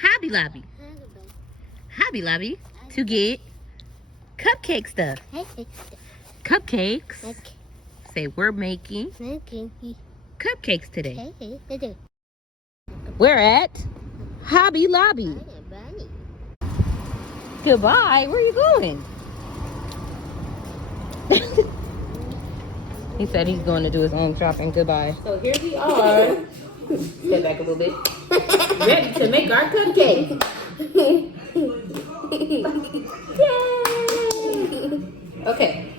Hobby Lobby. Hobby Lobby to get cupcake stuff. Cupcakes. Say we're making cupcakes today. We're at Hobby Lobby. Goodbye. Where are you going? He said he's going to do his own shopping. Goodbye. So here we are. Step back a little bit. Ready to make our cupcake. Yay! Okay.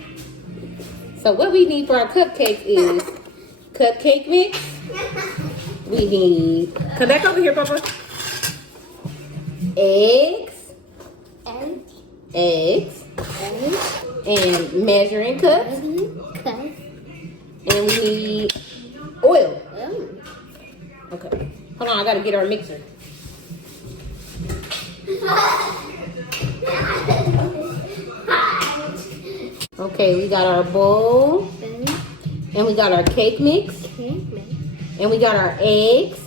So what we need for our cupcake is cupcake mix. We need, come back over here, Papa. Eggs. And measuring cups. And we need oil. Okay. Hold on, I gotta get our mixer. Okay, we got our bowl. And we got our cake mix. And we got our eggs.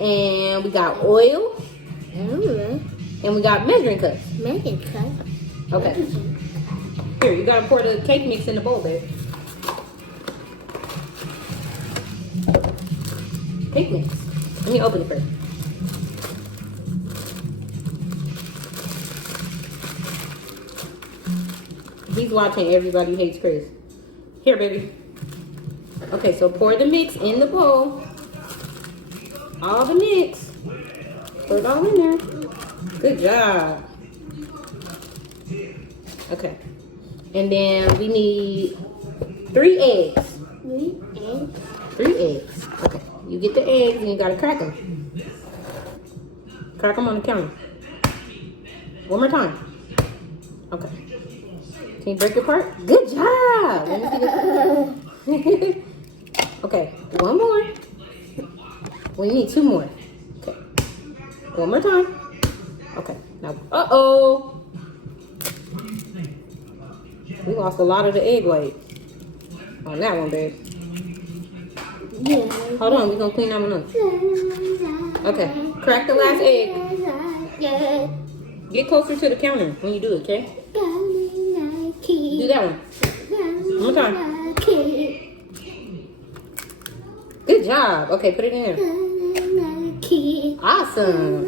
And we got oil. And we got measuring cups. Okay. Here, you gotta pour the cake mix in the bowl, babe. Cake mix. Let me open it first. He's watching Everybody Hates Chris. Here, baby. Okay, so pour the mix in the bowl. All the mix. Put it all in there. Good job. Okay. And then we need 3 eggs. 3 eggs. Okay. You get the eggs and you gotta crack them. Crack them on the counter. One more time. Okay. Can you break your part? Good job. Let me see this. Okay. One more. We need 2 more. Okay. One more time. Okay. Now, uh-oh. We lost a lot of the egg white on that one, babe. Yeah. Hold on, we're gonna clean that one up. Okay, crack the last egg. Get closer to the counter when you do it, okay? Do that one. One more time. Good job. Okay, put it in there. Awesome.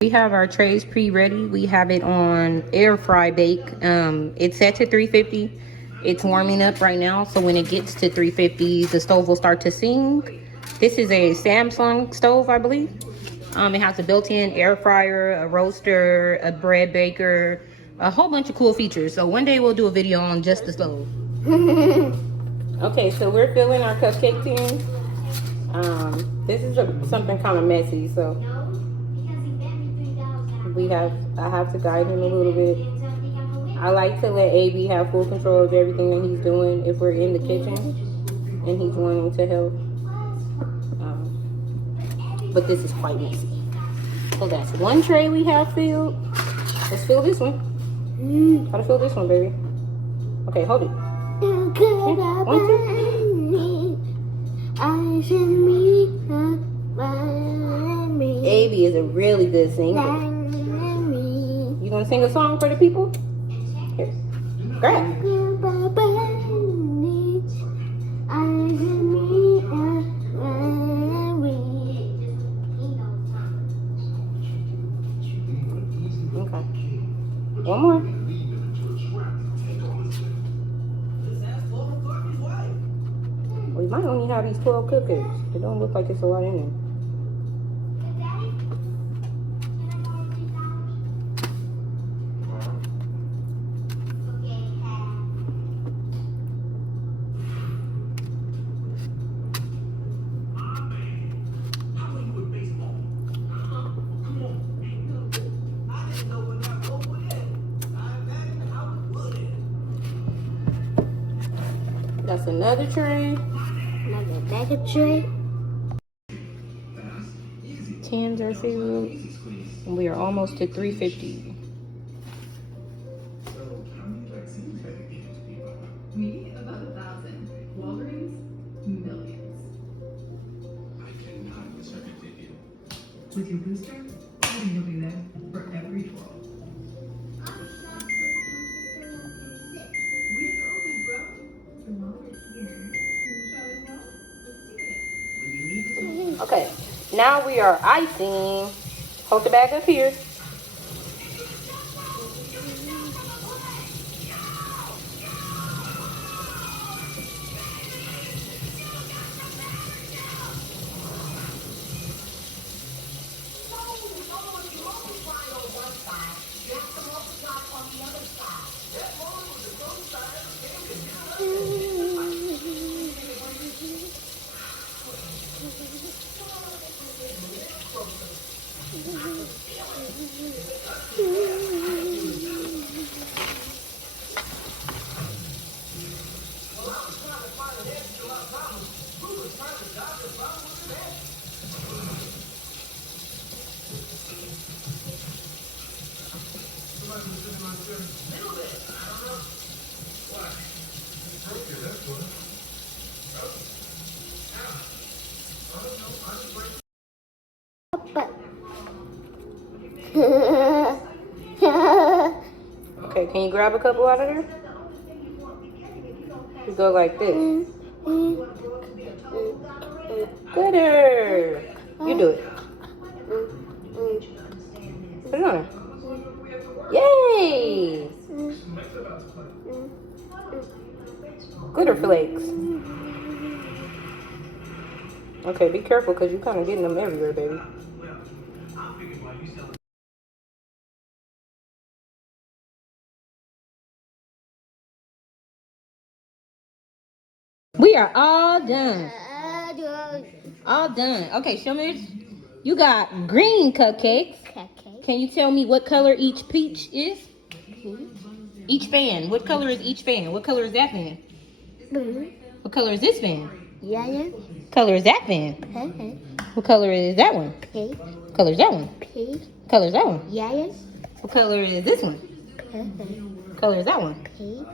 We have our trays pre-ready. We have it on air fry bake. It's set to 350. It's warming up right now, so when it gets to 350, the stove will start to sing. This is a Samsung stove, I believe. It has a built-in air fryer, a roaster, a bread baker, a whole bunch of cool features. So one day we'll do a video on just the stove. Okay, so we're filling our cupcake tin. This is something kind of messy, so I have to guide him a little bit. I like to let AB have full control of everything that he's doing if we're in the kitchen and he's wanting to help. But this is quite messy. So that's one tray we have filled. Let's fill this one. Gotta fill this one, baby. Okay, hold it. One, two. AB is a really good singer. You gonna sing a song for the people? Here, grab. Okay. One more. We might only have these 12 cupcakes. It don't look like it's a lot in there. That's another tray. Another bag tray. Tins are filled. And we are almost to 350. Me, about 1,000. Walgreens, millions. With your booster, you'll be there for every twirl. We know, big bro. So while we're here, can we show as well? Let's do it. Okay, now we are icing. Hold the bag up here. Okay, can you grab a couple out of there? You go like this. Gooder. You do it. Put it on. Yay! Glitter flakes. Okay, be careful because you're kind of getting them everywhere, baby. We are all done. All done. Okay, show me this. You got green cupcakes. Cupcake. Can you tell me what color each peach is? Each fan. What color is each fan? What color is that fan? Blue. What color is this fan? Yellow. Color is that fan? Purple. What color is that one? Pink. What color is that one? Pink. What color is that one? Yellow. What color is this one? Purple. What color is that one? Pink.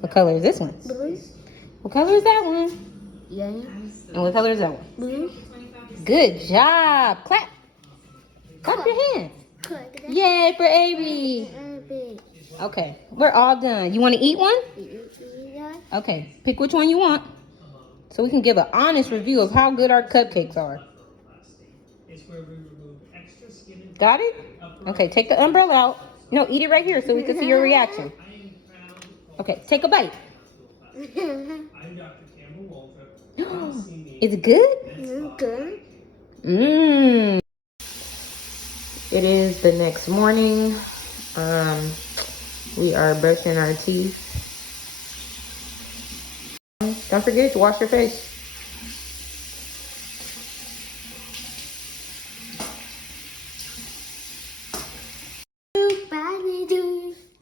What color is this one? Blue. What color is that one? Yellow. And what color is that one? Blue. Good job. Clap. Clap your hands. Yay for Amy. Okay, we're all done. You want to eat one? Okay, pick which one you want so we can give an honest review of how good our cupcakes are. Got it? Okay, take the umbrella out. No, eat it right here so we can see your reaction. Okay, take a bite. Is it good? Good. Mmm. It is the next morning. We are brushing our teeth. Don't forget to wash your face.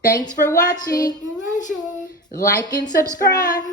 Thanks for watching. Like and subscribe.